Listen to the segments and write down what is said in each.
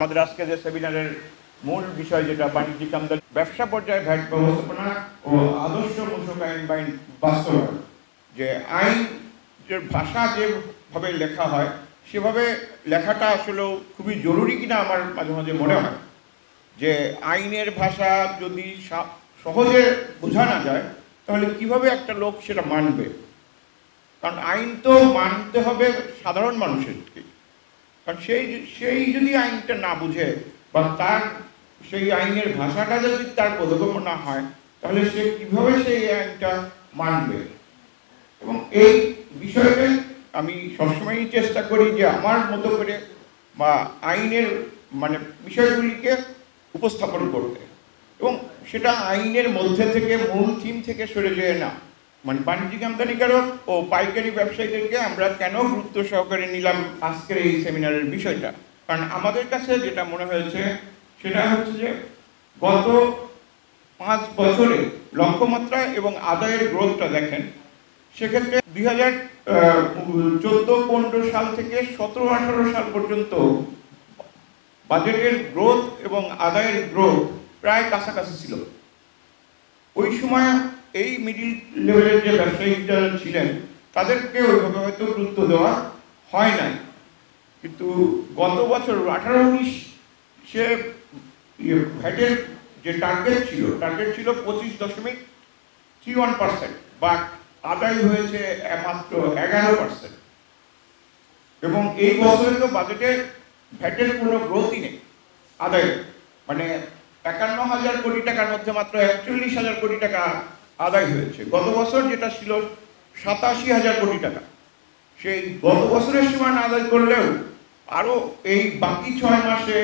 আমাদের আজকে যে সেমিনারের মূল বিষয় যেটা বাণিজ্যিক আমদানি ব্যবসা পর্যায়ে ভ্যাট ব্যবস্থাপনা ও আদর্শ মূসক আইন বাস্তবায়ন, যে আইনের ভাষা যেভাবে লেখা হয় সেভাবে লেখাটা আসলেও খুবই জরুরি কিনা আমার মাঝে মাঝে মনে হয় যে আইনের ভাষা যদি সহজে বোঝা না যায় তাহলে কিভাবে একটা লোক সেটা মানবে। কারণ আইন তো মানতে হবে সাধারণ মানুষেরকে, কারণ সেই যদি আইনটা না বুঝে বা তার সেই আইনের ভাষাটা যদি তার বোধগম্য না হয় তাহলে সে কিভাবে সেই আইনটা মানবে। এবং এই বিষয়টা আমি সবসময়ই চেষ্টা করি যে আমার মতো করে বা আইনের বিষয়গুলিকে উপস্থাপন করতে, এবং সেটা আইনের মধ্যে থেকে মূল থিম থেকে সরে যায় না। বাণিজ্যিক আমদানিকারক ও পাইকারি ব্যবসায়ীদেরকে আমরা কেন গুরুত্ব সহকারে নিলাম আজকের এই সেমিনারের বিষয়টা, কারণ আমাদের কাছে যেটা মনে হয়েছে সেটা হচ্ছে যে গত 5 বছরে লক্ষ্যমাত্রা এবং আদায়ের গ্রোথটা দেখেন, সেক্ষেত্রে 2014-15 সাল থেকে 17-18 সাল পর্যন্ত বাজেটের গ্রোথ এবং আদায়ের গ্রোথ প্রায় কাছাকাছি ছিল। ওই সময় এই মিডিল লেভেলের যে ব্যবসায়ীরা ছিলেন তাদেরকে ওইভাবে হয়তো গুরুত্ব দেওয়া হয় নাই, কিন্তু গত বছর 18-19 সে ভ্যাটের যে টার্গেট ছিল 25.31%, বাট আদায় হয়েছে মাত্র 11%। এবং এই বছরে তো বাজেটে ভ্যাটের কোনো গ্রোথই নেই, আদায় 51,000 কোটি টাকার মধ্যে মাত্র 41,000 কোটি টাকা আদায় হয়েছে। গত বছর যেটা ছিল 87,000 কোটি টাকা, সেই গত বছরের সীমা না আদায় করলেও আরো এই বাকি 6 মাসে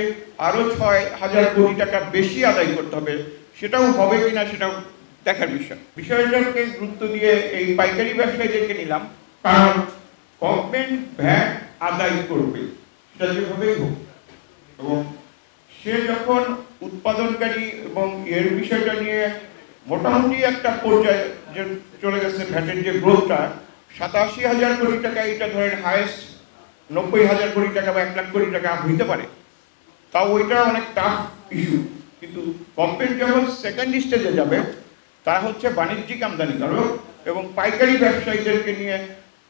আরো 6,000 কোটি টাকা বেশি আদায় করতে হবে। সেটাও হবে কিনা সেটাও দেখার বিষয়টাকে গুরুত্ব দিয়ে এই পাইকারি ব্যবসায়ীদেরকে নিলাম, কারণ গভর্নমেন্ট ভ্যাট আদায় করবে সেটা যেভাবেই হোক, এবং সে যখন উৎপাদনকারী এবং এর বিষয়টা নিয়ে মোটামুটি একটা পর্যায়ে যে চলে গেছে, ভ্যাটের যে গ্রোথটা 87,000 কোটি টাকা, এটা ধরেন হাইয়েস্ট 90,000 কোটি টাকা বা 1 লাখ কোটি টাকা হইতে পারে, তাও ওইটা অনেক টাফ ইস্যু। কিন্তু গভর্নমেন্ট যখন সেকেন্ড স্টেজে যাবে তা হচ্ছে বাণিজ্যিক আমদানিকারক এবং পাইকারি ব্যবসায়ীদেরকে নিয়ে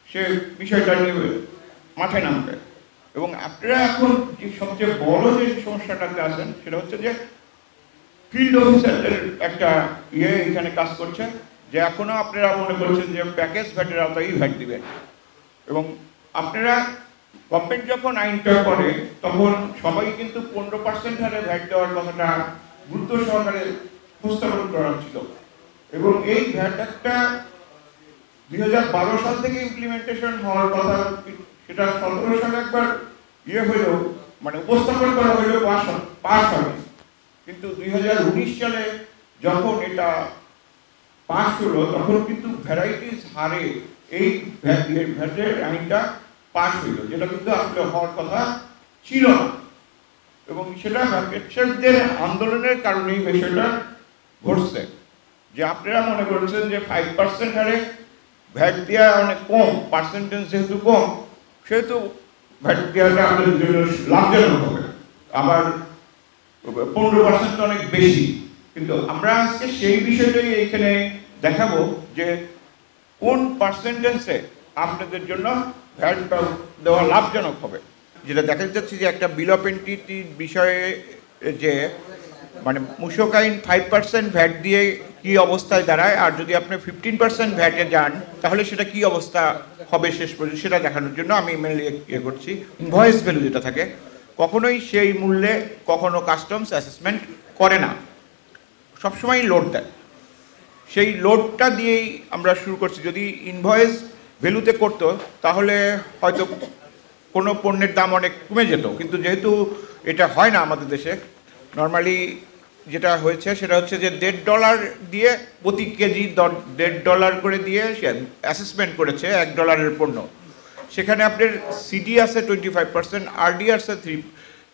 সে বিষয়টা নিয়ে মাঠে নামবে। এবং আপনারা এখন যে সবচেয়ে বড় যে সমস্যাটাতে আছেন সেটা হচ্ছে যে ফিল্ড অফিসারদের একটা এখানে কাজ করছে, যে এখনো আপনারা মনে করছেন যে প্যাকেজ ভ্যাটের আওতায় ভ্যাট দিবেন, এবং আপনারা গভর্নমেন্ট যখন আইনটা করে তখন সবাই কিন্তু 15% হারে ভ্যাট দেওয়ার কথাটা গুরুত্ব সহকারে উপস্থাপন করা ছিল। এবং এই ভ্যাট একটা 2012 সাল থেকে ইমপ্লিমেন্টেশন হওয়ার কথা, সেটা 17 সালে একবার হইল উপস্থাপন করা হইল, পাস হবে, কিন্তু 2019 সালে যখন এটা পাস হলো তখন কিন্তু ভ্যারাইটিস হারে এই ভ্যাটের আইনটা পাস হইল, যেটা কিন্তু আসলে হওয়ার কথা ছিল না। এবং সেটা ব্যবসায়ীদের আন্দোলনের কারণেই বিষয়টা ঘটছে, যে আপনারা মনে করছেন যে 5% হারে ভ্যাট দেওয়া অনেক কম, পার্সেন্টেজ যেহেতু কম সেহেতু ভ্যাট দেওয়াটা আপনাদের জন্য লাভজনক হবে, আবার 15% অনেক বেশি। কিন্তু আমরা আজকে সেই বিষয়টাই এইখানে দেখাবো যে কোন পার্সেন্টেজে আপনাদের জন্য ভ্যাট দেওয়া লাভজনক হবে। যেটা দেখা যাচ্ছে যে একটা বিল অফ এন্টিটি বিষয়ে যে মূসক আইন 5% ভ্যাট দিয়ে কি অবস্থায় দাঁড়ায়, আর যদি আপনি 15% ভ্যাটে যান তাহলে সেটা কি অবস্থা হবে শেষ পর্যন্ত সেটা দেখানোর জন্য আমি মেনলি করছি। ইনভয়েস ভ্যালু যেটা থাকে কখনোই সেই মূল্যে কখনো কাস্টমস অ্যাসেসমেন্ট করে না, সবসময় লোড দেয়। সেই লোডটা দিয়েই আমরা শুরু করছি। যদি ইনভয়েস ভ্যালুতে করতো তাহলে হয়তো কোনো পণ্যের দাম অনেক কমে যেত, কিন্তু যেহেতু এটা হয় না আমাদের দেশে, নর্মালি যেটা হয়েছে সেটা হচ্ছে যে $1.5 দিয়ে প্রতি কেজি $1.5 করে দিয়ে সে অ্যাসেসমেন্ট করেছে $1 পণ্য। সেখানে আপনার সিডি আছে 25%, আরডি আছে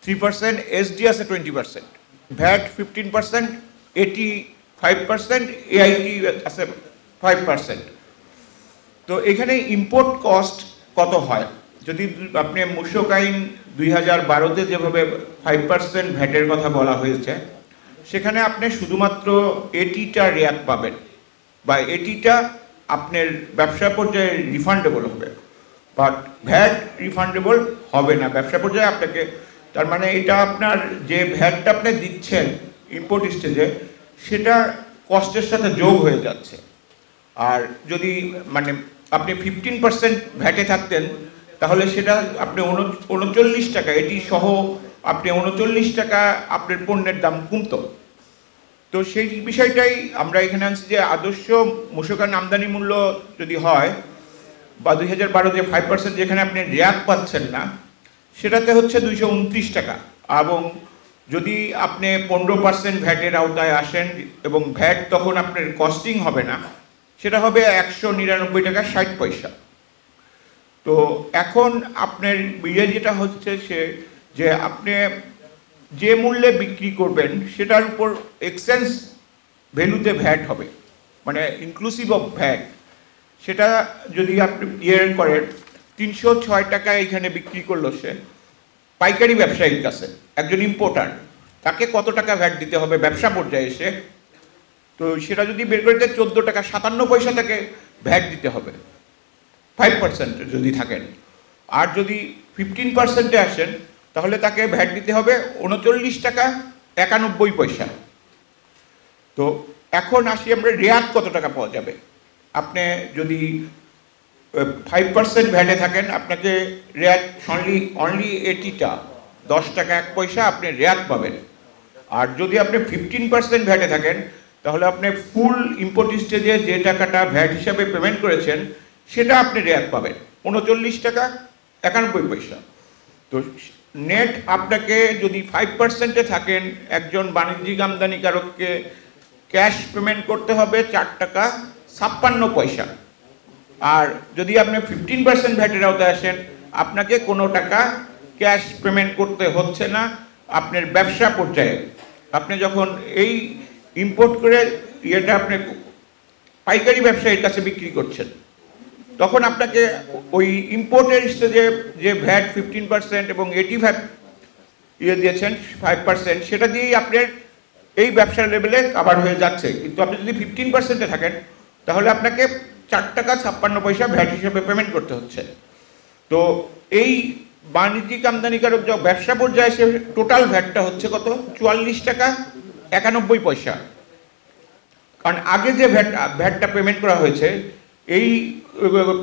3%, এসডি আছে 20%, ভ্যাট 15%, এটি 5%, এআইটি আছে 5%। তো এখানে ইম্পোর্ট কস্ট কত হয় যদি আপনি মূসক আইন 2012-তে যেভাবে 5% ভ্যাটের কথা বলা হয়েছে, সেখানে আপনি শুধুমাত্র এটিটা রেয়াত পাবেন, বা এটিটা আপনার ব্যবসা পর্যায়ে রিফান্ডেবল হবে, বাট ভ্যাট রিফান্ডেবল হবে না ব্যবসা পর্যায়ে আপনাকে। তার মানে এটা আপনার যে ভ্যাটটা আপনি দিচ্ছেন ইম্পোর্ট স্টেজে, সেটা কস্টের সাথে যোগ হয়ে যাচ্ছে। আর যদি মানে আপনি 15% ভ্যাটে থাকতেন, তাহলে সেটা আপনি 39 টাকা, এটি সহ আপনি 39 টাকা আপনার পণ্যের দাম কমতো। তো সেই বিষয়টাই আমরা এখানে আনছি যে আদর্শ মূসক আইন আমদানি মূল্য যদি হয়, বা 2012 যে 5% যেখানে আপনি রেয়াত পাচ্ছেন না, সেটাতে হচ্ছে 229 টাকা। এবং যদি আপনি 15% ভ্যাটের আওতায় আসেন এবং ভ্যাট তখন আপনার কস্টিং হবে না, সেটা হবে 199 টাকা 60 পয়সা। তো এখন আপনার বিয়ে যেটা হচ্ছে যে আপনি যে মূল্যে বিক্রি করবেন সেটার উপর এক্সচেঞ্জ ভ্যালুতে ভ্যাট হবে, মানে ইনক্লুসিভ অফ ভ্যাট। সেটা যদি আপনি করেন 306 টাকায় এখানে বিক্রি করলো সে পাইকারি ব্যবসায়ীর কাছে, একজন ইম্পোর্টার, তাকে কত টাকা ভ্যাট দিতে হবে ব্যবসা পর্যায়ে এসে? তো সেটা যদি বের করতে 14 টাকা 57 পয়সা তাকে ভ্যাট দিতে হবে 5% যদি থাকেন। আর যদি 15%-এ আসেন, তাহলে তাকে ভ্যাট দিতে হবে 39 টাকা 91 পয়সা। তো এখন আসি আমরা রেয়াত কত টাকা পাওয়া যাবে। আপনি যদি 5% ভ্যাটে থাকেন, আপনাকে রেয়াত অনলি এটিটা 10 টাকা 1 পয়সা আপনি রেয়াত পাবেন। আর যদি আপনি 15% ভ্যাটে থাকেন, তাহলে আপনি ফুল ইম্পোর্ট স্টেজে যে টাকাটা ভ্যাট হিসাবে পেমেন্ট করেছেন সেটা আপনি রেয়াত পাবেন 39 টাকা 91 পয়সা। তো নেট আপনাকে যদি 5%-এ থাকেন, একজন বাণিজ্যিক আমদানিকারককে ক্যাশ পেমেন্ট করতে হবে 4 টাকা 56 পয়সা। আর যদি আপনি 15% ভ্যাটের আওতায় আসেন, আপনাকে কোনো টাকা ক্যাশ পেমেন্ট করতে হচ্ছে না আপনার ব্যবসা পর্যায়ে। আপনি যখন এই ইম্পোর্ট করে এটা আপনি পাইকারি ব্যবসায়ীর কাছে বিক্রি করছেন, তখন আপনাকে ওই ইম্পোর্টের স্টেজে যে ভ্যাট 15% এবং 85 দিয়েছেন 5%, সেটা দিয়েই আপনার এই ব্যবসার লেভেলে কাভার হয়ে যাচ্ছে। কিন্তু আপনি যদি 15%-এ থাকেন, তাহলে আপনাকে 4 টাকা 56 পয়সা ভ্যাট হিসেবে পেমেন্ট করতে হচ্ছে। তো এই বাণিজ্যিক আমদানিকারক যা ব্যবসা পর্যায়ে এসে টোটাল ভ্যাটটা হচ্ছে কত? 44 টাকা 91 পয়সা। কারণ আগে যে ভ্যাটটা পেমেন্ট করা হয়েছে, এই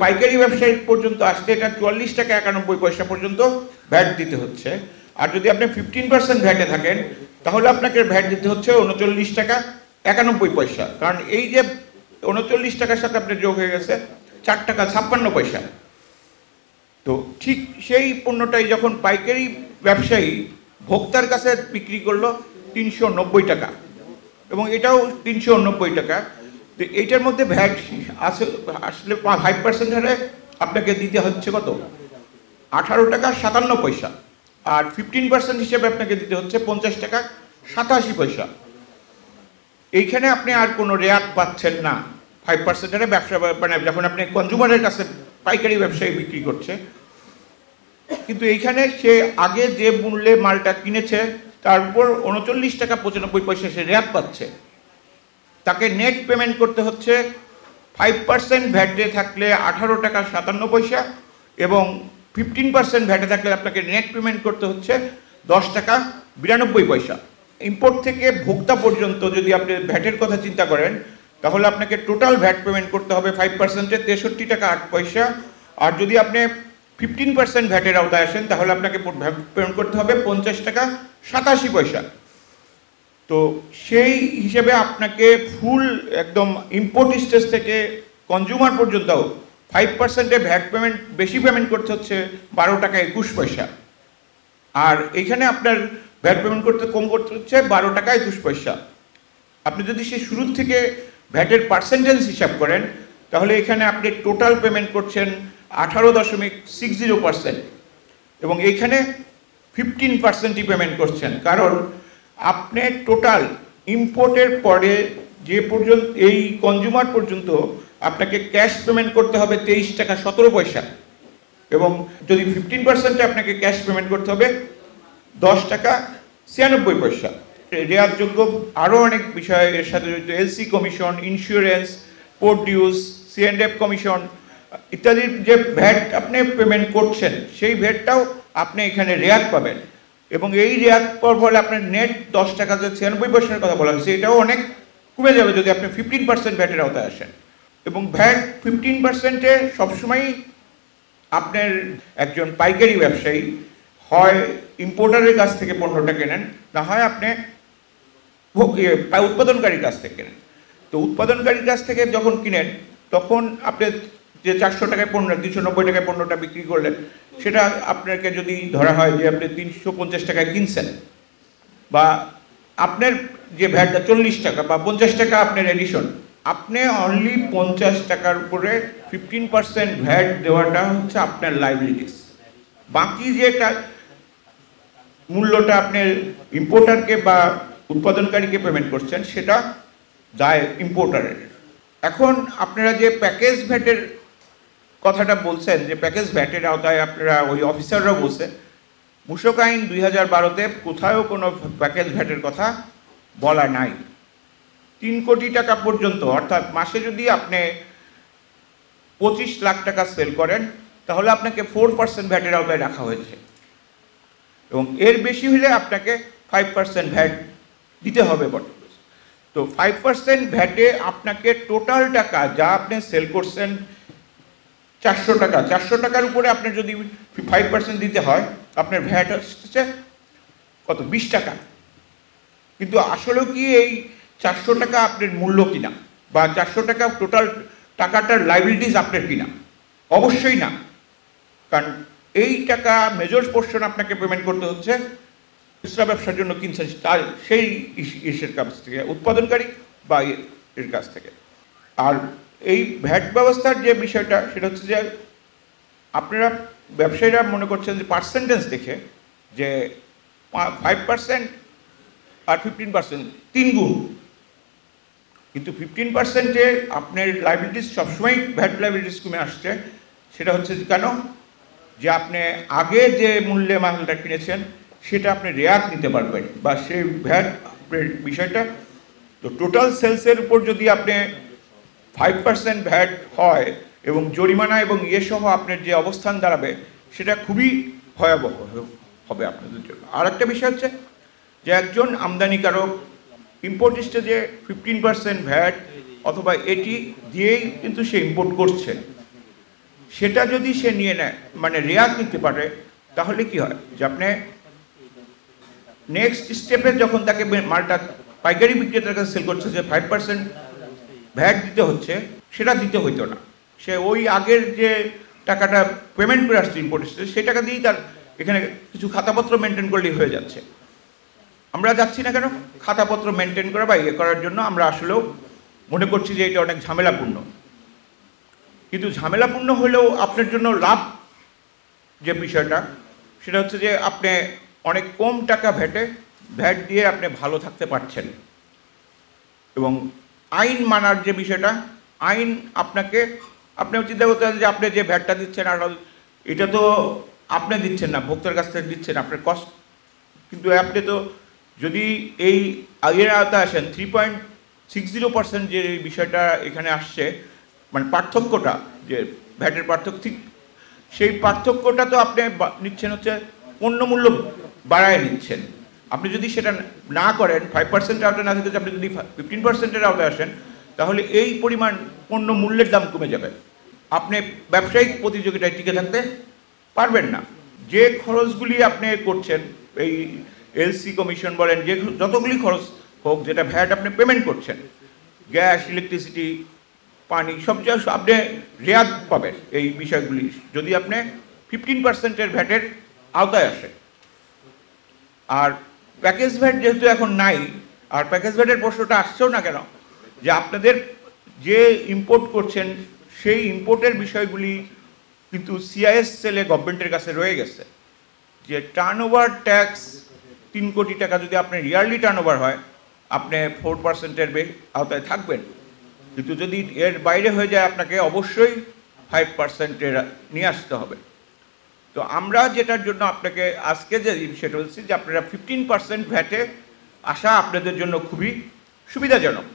পাইকারি ব্যবসায়ী পর্যন্ত আসতে এটা 44 টাকা 91 পয়সা পর্যন্ত ভ্যাট দিতে হচ্ছে। আর যদি আপনি 15% ভ্যাটে থাকেন, তাহলে আপনাকে ভ্যাট দিতে হচ্ছে 39 টাকা 91 পয়সা। কারণ এই যে 39 টাকার সাথে আপনার যোগ হয়ে গেছে 4 টাকা 56 পয়সা। তো ঠিক সেই পণ্যটাই যখন পাইকারি ব্যবসায়ী ভোক্তার কাছে বিক্রি করলো 390 টাকা, এবং এটাও 390 টাকা। তো এইটার মধ্যে ভ্যাট আসলে 5% হারে আপনাকে দিতে হচ্ছে কত? 18 টাকা 57 পয়সা। আর 15% হিসেবে আপনাকে দিতে হচ্ছে 50 টাকা 87 পয়সা। এইখানে আপনি আর কোনো রেয়াত পাচ্ছেন না 5% হারে ব্যবসা, মানে যখন আপনি কনজিউমারের কাছে পাইকারি ব্যবসায়ী বিক্রি করছে। কিন্তু এইখানে সে আগে যে মূল্যে মালটা কিনেছে তার উপর 39 টাকা 95 পয়সা সে রেয়াত পাচ্ছে। তাকে নেট পেমেন্ট করতে হচ্ছে 5% ভ্যাটে থাকলে 18 টাকা 57 পয়সা, এবং 15% ভ্যাটে থাকলে আপনাকে নেট পেমেন্ট করতে হচ্ছে 10 টাকা 92 পয়সা। ইম্পোর্ট থেকে ভোক্তা পর্যন্ত যদি আপনি ভ্যাটের কথা চিন্তা করেন, তাহলে আপনাকে টোটাল ভ্যাট পেমেন্ট করতে হবে 5%-এ 63 টাকা 8 পয়সা। আর যদি আপনি 15% ভ্যাটের আওতায় আসেন, তাহলে আপনাকে পেমেন্ট করতে হবে 50 টাকা 87 পয়সা। তো সেই হিসেবে আপনাকে ফুল একদম ইম্পোর্ট স্টেজ থেকে কনজিউমার পর্যন্ত 5%-এ ভ্যাট পেমেন্ট বেশি পেমেন্ট করতে হচ্ছে 12 টাকা 21 পয়সা। আর এইখানে আপনার ভ্যাট পেমেন্ট কম করতে হচ্ছে 12 টাকা 21 পয়সা। আপনি যদি সেই শুরুর থেকে ভ্যাটের পার্সেন্টেজ হিসাব করেন, তাহলে এখানে আপনি টোটাল পেমেন্ট করছেন 18.60%, এবং এইখানে 15%ই পেমেন্ট করছেন। কারণ আপনি টোটাল ইম্পোর্টের পরে যে পর্যন্ত এই কনজিউমার পর্যন্ত আপনাকে ক্যাশ পেমেন্ট করতে হবে 23 টাকা 17 পয়সা, এবং যদি 15% আপনাকে ক্যাশ পেমেন্ট করতে হবে 10 টাকা 96 পয়সা। রেয়ারযোগ্য আরও অনেক বিষয় এর সাথে জড়িত, LC commission, insurance, port dues, C&F commission ইত্যাদির যে ভ্যাট আপনি পেমেন্ট করছেন সেই ভ্যাটটাও আপনি এখানে রেয়াত পাবেন, এবং এই রেয়াত পাওয়ার ফলে আপনার নেট 10 টাকা যে 96 পয়সার কথা বলা হয়েছে এটাও অনেক কমে যাবে যদি আপনি 15% ভ্যাটের আওতায় আসেন। এবং ভ্যাট 15%-এ সবসময়ই আপনার একজন পাইকারি ব্যবসায়ী হয় ইম্পোর্টারের কাছ থেকে পণ্যটা কেনেন, না হয় আপনি উৎপাদনকারীর কাছ থেকে কেনেন। তো উৎপাদনকারীর কাছ থেকে যখন কিনেন তখন আপনি যে 400 টাকায় পণ্য 390 টাকায় পণ্যটা বিক্রি করলেন, সেটা আপনাকে যদি ধরা হয় যে আপনি 350 টাকায় কিনছেন, বা আপনার যে ভ্যাটটা 40 টাকা বা 50 টাকা আপনার এডিশন, আপনি অনলি 50 টাকার উপরে 15% ভ্যাট দেওয়াটা হচ্ছে আপনার লাইবিলিটিস। বাকি যে মূল্যটা আপনার ইম্পোর্টারকে বা উৎপাদনকারীকে পেমেন্ট করছেন সেটা দায় ইম্পোর্টারের। এখন আপনারা যে প্যাকেজ ভ্যাটের কথাটা বলছেন, যে প্যাকেজ ভ্যাটের আওতায় আপনারা ওই অফিসাররাও বলছেন, মূসক আইন 2012-তে কোথাও কোনো প্যাকেজ ভ্যাটের কথা বলা নাই। 3 কোটি টাকা পর্যন্ত, অর্থাৎ মাসে যদি আপনি 25 লাখ টাকা সেল করেন তাহলে আপনাকে 4% ভ্যাটের আওতায় রাখা হয়েছে, এবং এর বেশি হলে আপনাকে 5% ভ্যাট দিতে হবে বর্তমানে। তো 5% ভ্যাটে আপনাকে টোটাল টাকা যা আপনি সেল করছেন 400 টাকা, 400 টাকার উপরে আপনার যদি 5% দিতে হয় আপনার ভ্যাট হচ্ছে কত, 20 টাকা। কিন্তু আসলেও কি এই 400 টাকা আপনার মূল্য কিনা, বা 400 টাকা টোটাল টাকাটার লাইবিলিটিস আপনার কিনা? অবশ্যই না, কারণ এই টাকা মেজর পোর্শন আপনাকে পেমেন্ট করতে হচ্ছে খুচরা ব্যবসার জন্য কিনছেন তার সেই ইসের কাছ থেকে, উৎপাদনকারী বা এর কাছ থেকে। আর এই ভ্যাট ব্যবস্থার যে বিষয়টা সেটা হচ্ছে যে আপনারা ব্যবসায়ীরা মনে করছেন যে পার্সেন্টেজ দেখে যে 5% আর 15% 3 গুণ, কিন্তু 15%-এ আপনার লাইবিলিটিস সবসময় ভ্যাট লাইবিলিটিস কমে আসছে। সেটা হচ্ছে কেন, যে আপনি আগে যে মূল্যে মালটা কিনেছেন সেটা আপনি রেয়াত নিতে পারবেন, বা সেই ভ্যাট বিষয়টা। তো টোটাল সেলসের উপর যদি আপনি 5% ভ্যাট হয় এবং জরিমানা এবং সহ আপনার যে অবস্থান দাঁড়াবে সেটা খুবই ভয়াবহ হবে আপনাদের জন্য। আর একটা বিষয় হচ্ছে যে একজন আমদানিকারক ইম্পোর্ট স্টেজে 15% ভ্যাট অথবা এটি দিয়েই কিন্তু সে ইম্পোর্ট করছে, সেটা যদি সে নিয়ে নেয় মানে রেয়াত নিতে পারে, তাহলে কি হয় যে আপনি নেক্সট স্টেপে যখন তাকে মালটা পাইকারি বিক্রেতার কাছে সেল করছে যে 5% ভ্যাট দিতে হচ্ছে, সেটা দিতে হইতো না। সে ওই আগের যে টাকাটা পেমেন্ট করে আসছে ইম্পোর্ট স্টেজে সেই টাকা দিয়েই তার এখানে কিছু খাতাপত্র মেনটেন করলেই হয়ে যাচ্ছে। আমরা যাচ্ছি না কেন খাতাপত্র মেনটেন করা বা করার জন্য, আমরা আসলেও মনে করছি যে এটা অনেক ঝামেলাপূর্ণ। কিন্তু ঝামেলাপূর্ণ হলেও আপনার জন্য লাভ যে বিষয়টা সেটা হচ্ছে যে আপনি অনেক কম টাকা ভ্যাট দিয়ে আপনি ভালো থাকতে পারছেন। এবং আইন মানার যে বিষয়টা, আইন আপনি চিন্তা করতে পারেন যে আপনি যে ভ্যাটটা দিচ্ছেন আর এটা তো আপনি দিচ্ছেন না, ভোক্তার কাছ থেকে দিচ্ছেন, আপনার কস্ট। কিন্তু আপনি তো যদি এই আইনের আওতায় আসেন 3.60% যে বিষয়টা এখানে আসছে, মানে পার্থক্যটা যে ভ্যাটের পার্থক্য, ঠিক সেই পার্থক্যটা তো আপনি নিচ্ছেন হচ্ছে পণ্য মূল্য বাড়ায় নিচ্ছেন। আপনি যদি সেটা না করেন, 5% আওতায় না থেকে আপনি যদি 15%-এর আওতায় আসেন, তাহলে এই পরিমাণ পণ্য মূল্যের দাম কমে যাবে। আপনি ব্যবসায়িক প্রতিযোগিতায় টিকে থাকতে পারবেন না। যে খরচগুলি আপনি করছেন, এই এলসি কমিশন বলেন, যে যতগুলি খরচ হোক যেটা ভ্যাট আপনি পেমেন্ট করছেন, গ্যাস, ইলেকট্রিসিটি, পানি, সব আপনি রেয়াত পাবেন এই বিষয়গুলি যদি আপনি 15%-এর ভ্যাটের আওতায় আসেন। আর প্যাকেজ ভ্যাট যেহেতু এখন নাই, আর প্যাকেজ ভ্যাটের প্রশ্নটা আসছেও না কেন, যে আপনাদের যে ইম্পোর্ট করছেন সেই ইম্পোর্টের বিষয়গুলি কিন্তু সিআইএস সেলে গভর্নমেন্টের কাছে রয়ে গেছে। যে টার্নওভার ট্যাক্স 3 কোটি টাকা যদি আপনার ইয়ারলি টার্নওভার হয়, আপনি 4%-এর আওতায় থাকবেন। কিন্তু যদি এর বাইরে হয়ে যায় আপনাকে অবশ্যই 5%-এর নিয়ে আসতে হবে। তো আমরা যেটার জন্য আপনাকে আজকে যে সেটা হচ্ছে যে আপনারা 15% ভ্যাটে আসা আপনাদের জন্য খুবই সুবিধাজনক,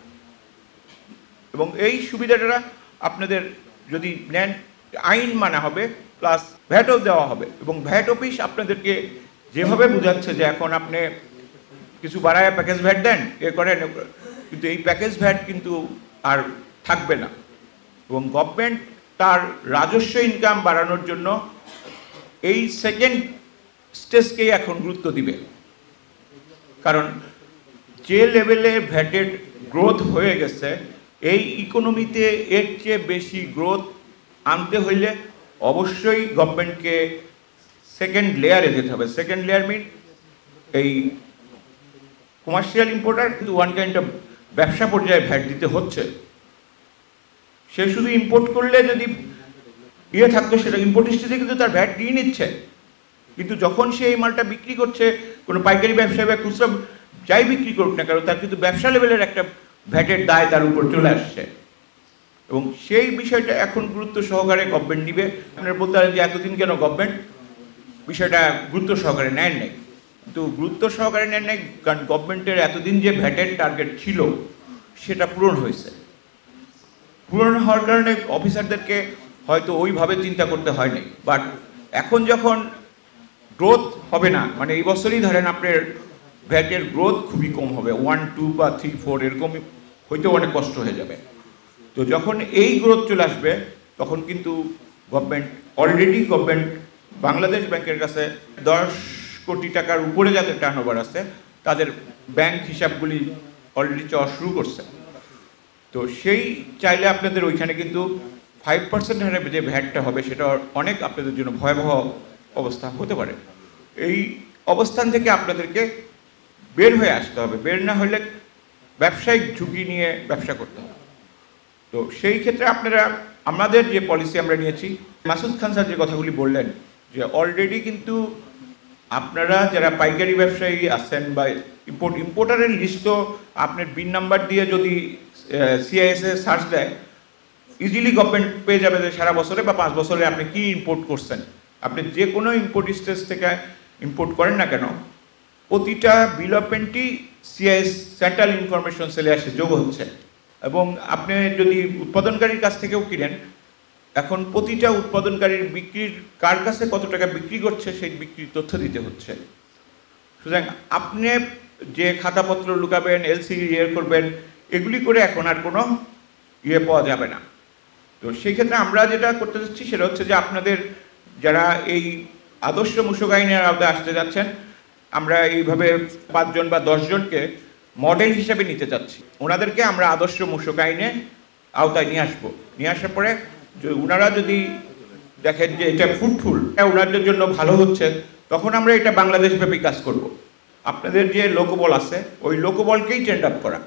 এবং এই সুবিধাটা আপনাদের যদি নেন আইন মানা হবে, প্লাস ভ্যাটও দেওয়া হবে। এবং ভ্যাট অফিস আপনাদেরকে যেভাবে বোঝাচ্ছে যে এখন আপনি কিছু বাড়ায় প্যাকেজ ভ্যাট দেন, এ করেন, কিন্তু এই প্যাকেজ ভ্যাট কিন্তু আর থাকবে না। এবং গভর্নমেন্ট তার রাজস্ব ইনকাম বাড়ানোর জন্য এই সেকেন্ড স্টেজকেই এখন গুরুত্ব দিবে। কারণ যে লেভেলে ভ্যাটের গ্রোথ হয়ে গেছে, এই ইকোনমিতে এর চেয়ে বেশি গ্রোথ আনতে হইলে অবশ্যই গভর্নমেন্টকে সেকেন্ড লেয়ারে যেতে হবে। সেকেন্ড লেয়ার মিন এই কমার্শিয়াল ইম্পোর্টার কিন্তু ওয়ান কাইন্ড অফ ব্যবসা পর্যায়ে ভ্যাট দিতে হচ্ছে। সে শুধু ইম্পোর্ট করলে যদি থাকতো, সেটা ইম্পোর্টিস্টে কিন্তু তার ভ্যাট দিয়ে নিচ্ছে, কিন্তু যখন সে এই মালটা বিক্রি করছে কোনো পাইকারি ব্যবসায়ী বা খুচরা যাই বিক্রি করুক না কারণ, তার কিন্তু ব্যবসা লেভেলের একটা ভ্যাটের দায় তার উপর চলে আসছে। এবং সেই বিষয়টা এখন গুরুত্ব সহকারে গভর্নমেন্ট নিবে। আপনারা বলতে পারেন যে এতদিন কেন গভর্নমেন্ট বিষয়টা গুরুত্ব সহকারে নেন নাই, কিন্তু গুরুত্ব সহকারে নেন নাই কারণ গভর্নমেন্টের এতদিন যে ভ্যাটের টার্গেট ছিল সেটা পূরণ হয়েছে। পূরণ হওয়ার কারণে অফিসারদেরকে হয়তো ওইভাবে চিন্তা করতে হয়নি। বাট এখন যখন গ্রোথ হবে না, মানে এই বছরই ধরেন আপনার ভ্যাটের গ্রোথ খুবই কম হবে, 1, 2 বা 3, 4 এরকম হইতেও অনেক কষ্ট হয়ে যাবে। তো যখন এই গ্রোথ চলে আসবে তখন কিন্তু গভর্নমেন্ট বাংলাদেশ ব্যাংকের কাছে 10 কোটি টাকার উপরে যাদের টার্নওভার আছে তাদের ব্যাংক হিসাবগুলি অলরেডি চাওয়া শুরু করছে। তো সেই চাইলে আপনাদের ওইখানে কিন্তু 5% হারে যে ভ্যাটটা হবে সেটা অনেক আপনাদের জন্য ভয়াবহ অবস্থা হতে পারে। এই অবস্থান থেকে আপনাদেরকে বের হয়ে আসতে হবে, বের না হলে ব্যবসায়িক ঝুঁকি নিয়ে ব্যবসা করতে হবে। তো সেই ক্ষেত্রে আপনারা আমাদের যে পলিসি আমরা নিয়েছি, মাসুদ খান স্যার যে কথাগুলি বললেন যে অলরেডি কিন্তু আপনারা যারা পাইকারি ব্যবসায়ী আছেন বা ইম্পোর্টারের লিস্ট তো আপনার বিন নাম্বার দিয়ে যদি সিআইএসএ সার্চ দেয় ইজিলি গভর্নমেন্ট পেয়ে যাবে যে সারা বছরে বা 5 বছরে আপনি কি ইম্পোর্ট করছেন। আপনি যে কোনো ইম্পোর্ট স্টেজ থেকে ইম্পোর্ট করেন না কেন, প্রতিটা বিল অফ পেমেন্টই সিআইএস সেন্ট্রাল ইনফরমেশন সেলে আসে যোগ হচ্ছে। এবং আপনি যদি উৎপাদনকারীর কাছ থেকেও কিনেন, এখন প্রতিটা উৎপাদনকারীর বিক্রির কার কাছে কত টাকা বিক্রি করছে সেই বিক্রির তথ্য দিতে হচ্ছে। সুতরাং আপনি যে খাতাপত্র লুকাবেন, এলসি করবেন, এগুলি করে এখন আর কোনো পাওয়া যাবে না। তো সেই ক্ষেত্রে আমরা যেটা করতে চাচ্ছি সেটা হচ্ছে যে আপনাদের যারা এই আদর্শ মূসক আইনের আওতায় আসতে যাচ্ছেন, আমরা এইভাবে 5 জন বা 10 জনকে মডেল হিসেবে নিতে চাচ্ছি। ওনাদেরকে আমরা আদর্শ মূসক আইনে আওতায় নিয়ে আসবো। নিয়ে আসার পরে ওনারা যদি দেখেন যে এটা ফ্রুটফুল, ওনাদের জন্য ভালো হচ্ছে, তখন আমরা এটা বাংলাদেশব্যাপী কাজ করব। আপনাদের যে লোকবল আছে ওই লোকবলকেই ট্রেন্ড আপ করা।